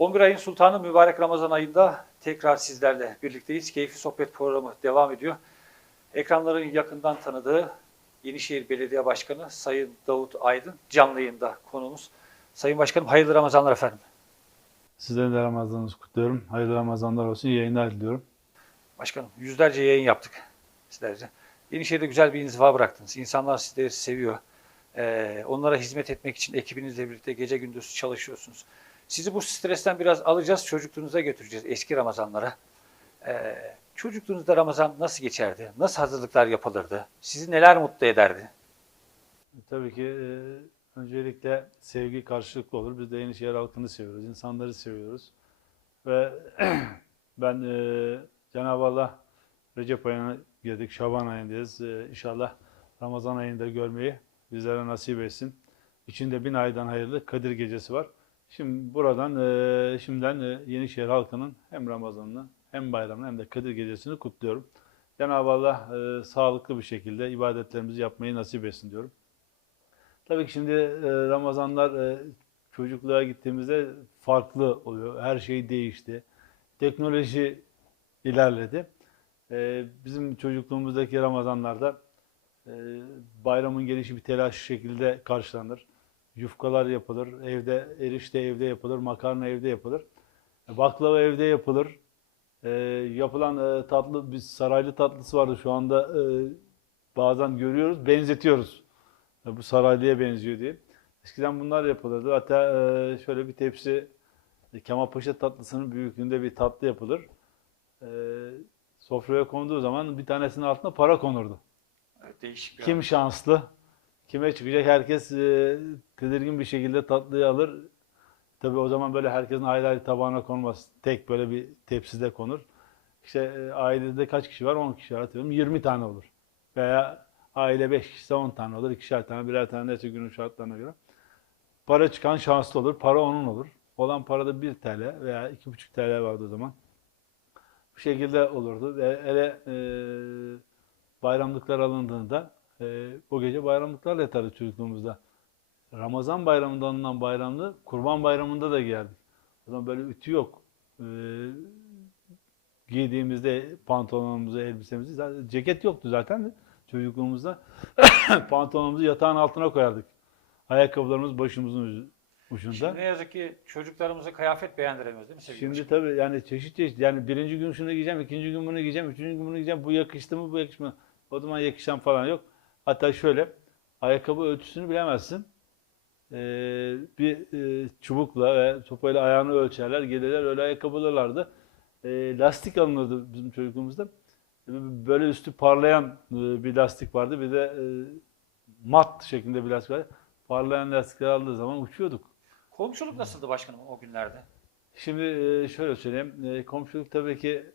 11 ayın sultanı mübarek Ramazan ayında tekrar sizlerle birlikteyiz. Keyifli sohbet programı devam ediyor. Ekranların yakından tanıdığı Yenişehir Belediye Başkanı Sayın Davut Aydın canlı yayında konuğumuz. Sayın Başkanım hayırlı Ramazanlar efendim. Sizlerin de Ramazanınızı kutluyorum. Hayırlı Ramazanlar olsun. İyi yayınlar diliyorum. Başkanım yüzlerce yayın yaptık sizlerce. Yenişehir'de güzel bir inziva bıraktınız. İnsanlar sizleri seviyor. Ee, onlara hizmet etmek için ekibinizle birlikte gece gündüz çalışıyorsunuz. Sizi bu stresten biraz alacağız, çocukluğunuza götüreceğiz eski Ramazanlara. Ee, çocukluğunuzda Ramazan nasıl geçerdi? Nasıl hazırlıklar yapılırdı? Sizi neler mutlu ederdi? Tabii ki e, öncelikle sevgi karşılıklı olur. Biz de Yenişehir halkını seviyoruz, insanları seviyoruz. Ve ben e, Cenab-ı Allah Recep ayına girdik, Şaban ayındayız. E, inşallah Ramazan ayında görmeyi bizlere nasip etsin. İçinde bin aydan hayırlı Kadir Gecesi var. Şimdi buradan e, şimdiden e, Yenişehir halkının hem Ramazan'ını hem bayramını hem de Kadir Gecesi'ni kutluyorum. Cenab-ı Allah e, sağlıklı bir şekilde ibadetlerimizi yapmayı nasip etsin diyorum. Tabii ki şimdi e, Ramazanlar çocukluğa gittiğimizde farklı oluyor. Her şey değişti. Teknoloji ilerledi. Bizim çocukluğumuzdaki Ramazanlarda e, bayramın gelişi bir telaş şekilde karşılanır. Yufkalar yapılır, evde erişte evde yapılır, makarna evde yapılır. E, Baklava evde yapılır. E, yapılan e, tatlı, biz saraylı tatlısı vardı şu anda e, bazen görüyoruz, benzetiyoruz. E, Bu saraylıya benziyor diye. Eskiden bunlar yapılırdı. Hatta e, şöyle bir tepsi e, Kemalpaşa tatlısının büyüklüğünde bir tatlı yapılır. E, Sofraya konduğu zaman bir tanesinin altına para konurdu. Değişik bir Kim şanslı, kime çıkacak herkes e, tedirgin bir şekilde tatlıyı alır. Tabii o zaman böyle herkesin ayrı ayrı tabağına konmaz. Tek böyle bir tepside konur. İşte e, ailede kaç kişi var? 10 kişi var atıyorum. 20 tane olur. Veya aile 5 kişi 10 tane olur. ikişer tane, birer tane neyse günün şartlarına göre. Para çıkan şanslı olur. Para onun olur. Olan parada 1 TL veya 2,5 TL vardı o zaman. Bu şekilde olurdu. Ve hele e, bayramlıklar alındığında e, o gece bayramlıklarla yatardık çocukluğumuzda. Ramazan bayramında alınan bayramlı kurban bayramında da giyerdik. O zaman böyle ütü yok. E, giydiğimizde pantolonumuzu, elbisemizi, zaten- ceket yoktu zaten de çocukluğumuzda. Pantolonumuzu yatağın altına koyardık. Ayakkabılarımız başımızın ucu- ucunda. Şimdi ne yazık ki çocuklarımıza kıyafet beğendiremiyoruz değil mi sevgili Şimdi başkanım? tabii yani çeşit çeşit yani birinci gün şunu giyeceğim, ikinci gün bunu giyeceğim, üçüncü gün bunu giyeceğim. Bu yakıştı mı, bu yakışmadı. O zaman yakışan falan yok. Hatta şöyle ayakkabı ölçüsünü bilemezsin. Ee, bir e, çubukla ve sopayla ayağını ölçerler, gelirler öyle ayakkabılarlardı. Ee, lastik alınırdı bizim çocukluğumuzda. Böyle üstü parlayan e, bir lastik vardı. Bir de e, mat şeklinde bir lastik vardı. Parlayan lastikler aldığı zaman uçuyorduk. Komşuluk nasıldı başkanım o günlerde? Şimdi e, şöyle söyleyeyim. E, Komşuluk tabii ki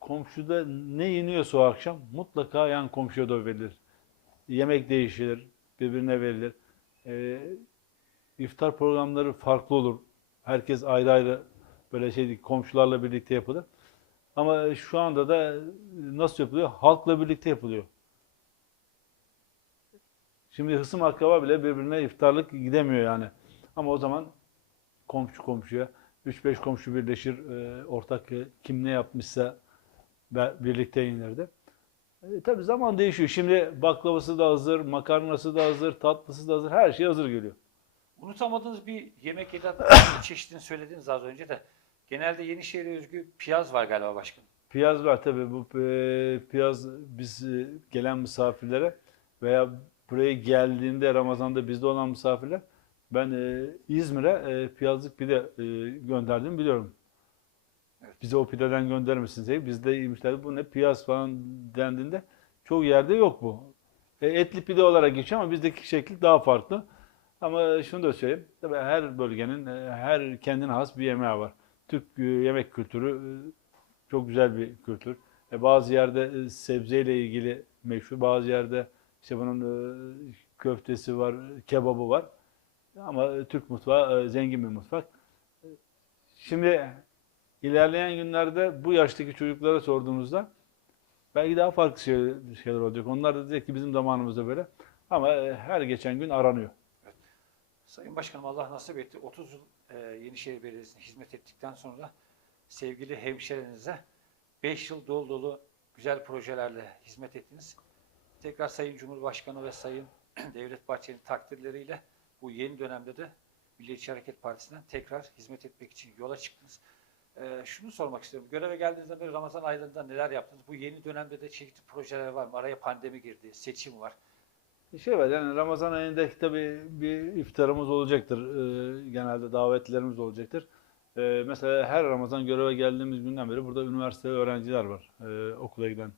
komşuda ne yeniyorsa o akşam mutlaka yan komşuya da verilir. Yemek değişilir, birbirine verilir. E, iftar programları farklı olur. Herkes ayrı ayrı böyle şey komşularla birlikte yapılır. Ama şu anda da nasıl yapılıyor? Halkla birlikte yapılıyor. Şimdi hısım akraba bile birbirine iftarlık gidemiyor yani. Ama o zaman komşu komşuya 3-5 komşu birleşir, e, ortak e, kim ne yapmışsa birlikte inirdi. E, tabii zaman değişiyor. Şimdi baklavası da hazır, makarnası da hazır, tatlısı da hazır, her şey hazır geliyor. Unutamadığınız bir yemek ya da çeşidini söylediniz az önce de. Genelde Yenişehir'e özgü piyaz var galiba başkanım. Piyaz var tabii. Bu e, piyaz biz e, gelen misafirlere veya buraya geldiğinde Ramazan'da bizde olan misafirler ben e, İzmir'e e, piyazlık pide e, gönderdim biliyorum. Bize o pideden gönderir misiniz diye. Bizde yemişler bu ne piyaz falan dendiğinde çoğu yerde yok bu. E, etli pide olarak geçiyor ama bizdeki şekli daha farklı. Ama şunu da söyleyeyim. Tabii her bölgenin e, her kendine has bir yemeği var. Türk e, yemek kültürü e, çok güzel bir kültür. E, bazı yerde sebzeyle ilgili meşhur, bazı yerde işte bunun köftesi var, kebabı var. Ama Türk mutfağı zengin bir mutfak. Şimdi ilerleyen günlerde bu yaştaki çocuklara sorduğumuzda belki daha farklı şey- şeyler olacak. Onlar da diyecek ki bizim zamanımızda böyle. Ama e, her geçen gün aranıyor. Sayın Başkanım Allah nasip etti. 30 yıl e, Yenişehir Belediyesi'ne hizmet ettikten sonra sevgili hemşerinize 5 yıl dolu dolu güzel projelerle hizmet ettiniz. Tekrar Sayın Cumhurbaşkanı ve Sayın Devlet Bahçeli'nin takdirleriyle bu yeni dönemde de Milliyetçi Hareket Partisi'nden tekrar hizmet etmek için yola çıktınız. Ee, şunu sormak istiyorum. Göreve geldiğinizden beri Ramazan aylarında neler yaptınız? Bu yeni dönemde de çeşitli projeler var mı? Araya pandemi girdi, seçim var. Şey var yani Ramazan ayında tabii bir iftarımız olacaktır. Ee, genelde davetlilerimiz olacaktır. Ee, mesela her Ramazan göreve geldiğimiz günden beri burada üniversite öğrenciler var. Ee, okula giden,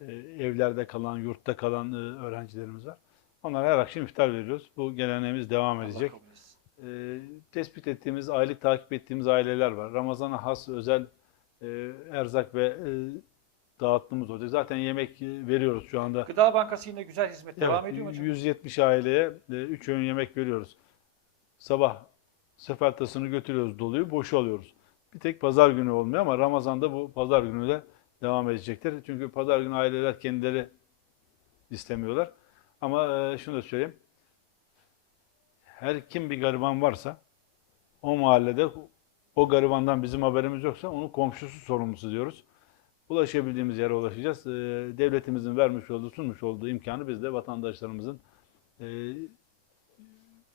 e, evlerde kalan, yurtta kalan e, öğrencilerimiz var. Onlara her akşam iftar veriyoruz. Bu geleneğimiz devam edecek. Ee, tespit ettiğimiz, aylık takip ettiğimiz aileler var. Ramazan'a has özel e, erzak ve e, dağıttığımız olacak. Zaten yemek e, veriyoruz şu anda. Gıda Bankası yine güzel hizmet devam Evet, ediyor mu hocam? 170 aileye 3 öğün yemek veriyoruz. Sabah sefer tasını götürüyoruz doluyu, boşu alıyoruz. Bir tek pazar günü olmuyor ama Ramazan'da bu pazar günü de devam edecektir. Çünkü pazar günü aileler kendileri istemiyorlar. Ama e, şunu da söyleyeyim. Her kim bir gariban varsa o mahallede o garibandan bizim haberimiz yoksa onun komşusu sorumlusu diyoruz. Ulaşabildiğimiz yere ulaşacağız. Ee, devletimizin vermiş olduğu, sunmuş olduğu imkanı biz de vatandaşlarımızın e,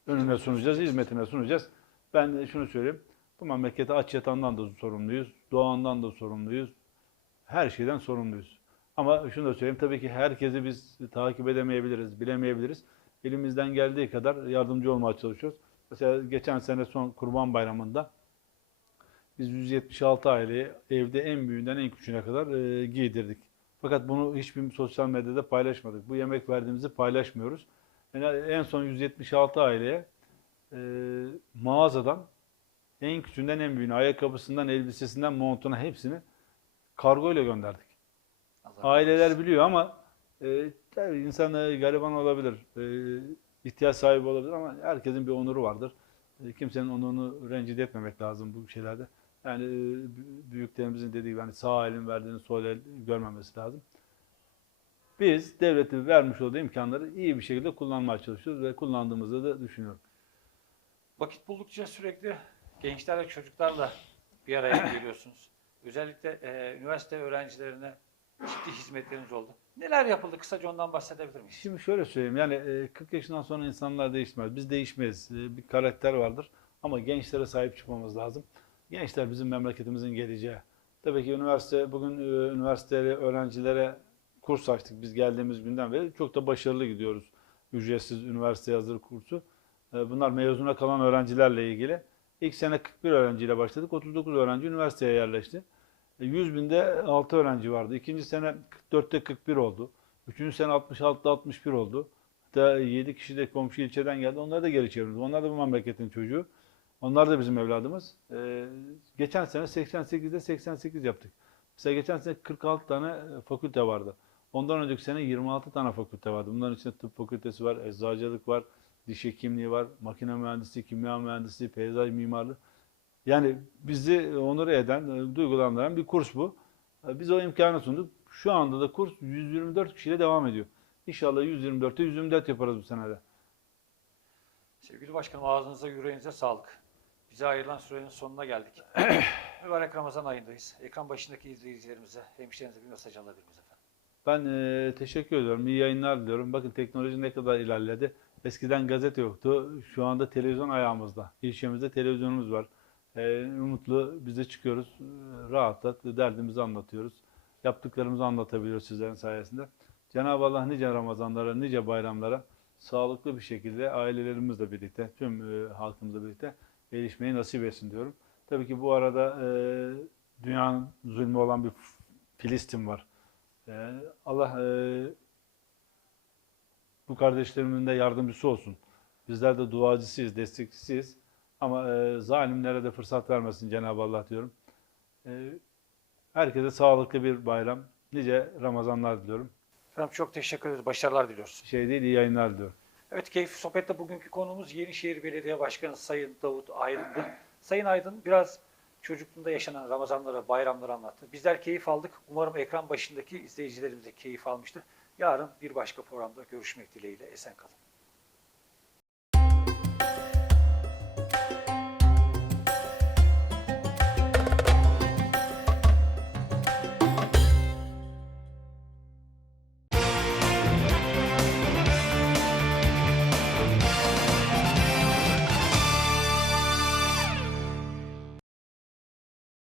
önüne sunacağız, hizmetine sunacağız. Ben de şunu söyleyeyim. Bu memlekete aç yatandan da sorumluyuz, doğandan da sorumluyuz. Her şeyden sorumluyuz. Ama şunu da söyleyeyim. Tabii ki herkesi biz takip edemeyebiliriz, bilemeyebiliriz. Elimizden geldiği kadar yardımcı olmaya çalışıyoruz. Mesela geçen sene son Kurban Bayramı'nda biz 176 aileyi evde en büyüğünden en küçüğüne kadar e, giydirdik. Fakat bunu hiçbir sosyal medyada paylaşmadık. Bu yemek verdiğimizi paylaşmıyoruz. Yani en son 176 aileye e, mağazadan en küçüğünden en büyüğüne, ayakkabısından, elbisesinden, montuna hepsini kargo ile gönderdik. Aileler biliyor ama e, tabii insan e, gariban olabilir, e, ihtiyaç sahibi olabilir ama herkesin bir onuru vardır. E, kimsenin onurunu rencide etmemek lazım bu şeylerde. Yani bü- büyüklerimizin dediği gibi hani sağ elin verdiğini sol el görmemesi lazım. Biz devletin vermiş olduğu imkanları iyi bir şekilde kullanmaya çalışıyoruz ve kullandığımızı da düşünüyorum. Vakit buldukça sürekli gençlerle, çocuklarla bir araya geliyorsunuz. Özellikle e, üniversite öğrencilerine ciddi hizmetleriniz oldu. Neler yapıldı? Kısaca ondan bahsedebilir miyiz? Şimdi şöyle söyleyeyim yani e, 40 yaşından sonra insanlar değişmez. Biz değişmeyiz. E, Bir karakter vardır ama gençlere sahip çıkmamız lazım. Gençler bizim memleketimizin geleceği. Tabii ki üniversite bugün e, üniversiteli öğrencilere kurs açtık biz geldiğimiz günden beri. Çok da başarılı gidiyoruz. Ücretsiz üniversite hazır kursu. E, Bunlar mezuna kalan öğrencilerle ilgili. İlk sene 41 öğrenciyle başladık. 39 öğrenci üniversiteye yerleşti. E, 100 binde 6 öğrenci vardı. İkinci sene 44'te 41 oldu. Üçüncü sene 66'da 61 oldu. Hatta 7 kişi de komşu ilçeden geldi. Onları da geri çevirdik. Onlar da bu memleketin çocuğu. Onlar da bizim evladımız. Ee, geçen sene 88'de 88 yaptık. Mesela geçen sene 46 tane fakülte vardı. Ondan önceki sene 26 tane fakülte vardı. Bunların içinde tıp fakültesi var, eczacılık var, diş hekimliği var, makine mühendisliği, kimya mühendisliği, peyzaj mimarlığı. Yani bizi onur eden, e, duygulandıran bir kurs bu. E, Biz o imkanı sunduk. Şu anda da kurs 124 kişiyle devam ediyor. İnşallah 124'te 124 yaparız bu senede. Sevgili başkanım ağzınıza yüreğinize sağlık. Bize ayrılan sürenin sonuna geldik. Mübarek Ramazan ayındayız. Ekran başındaki izleyicilerimize, hemşehrilerinize bir mesaj alabilir miyiz efendim? Ben e, teşekkür ediyorum. İyi yayınlar diliyorum. Bakın teknoloji ne kadar ilerledi. Eskiden gazete yoktu. Şu anda televizyon ayağımızda. İlçemizde televizyonumuz var. E, umutlu bize çıkıyoruz. E, rahat rahat derdimizi anlatıyoruz. Yaptıklarımızı anlatabiliyoruz sizlerin sayesinde. Cenab-ı Allah nice Ramazanlara, nice bayramlara sağlıklı bir şekilde ailelerimizle birlikte, tüm e, halkımızla birlikte erişmeyi nasip etsin diyorum. Tabii ki bu arada e, dünyanın zulmü olan bir Filistin var. Ee, Allah e, bu kardeşlerimin de yardımcısı olsun. Bizler de duacısıyız, destekçisiyiz. Ama e, zalimlere de fırsat vermesin Cenab-ı Allah diyorum. E, herkese sağlıklı bir bayram, nice Ramazanlar diliyorum. Efendim çok teşekkür ederiz. Başarılar diliyoruz. Şey değil, iyi yayınlar diliyorum. Evet keyifli sohbette bugünkü konumuz Yenişehir Belediye Başkanı Sayın Davut Aydın'dı. Sayın Aydın biraz çocukluğunda yaşanan Ramazanları, bayramları anlattı. Bizler keyif aldık. Umarım ekran başındaki izleyicilerimiz de keyif almıştır. Yarın bir başka programda görüşmek dileğiyle. Esen kalın.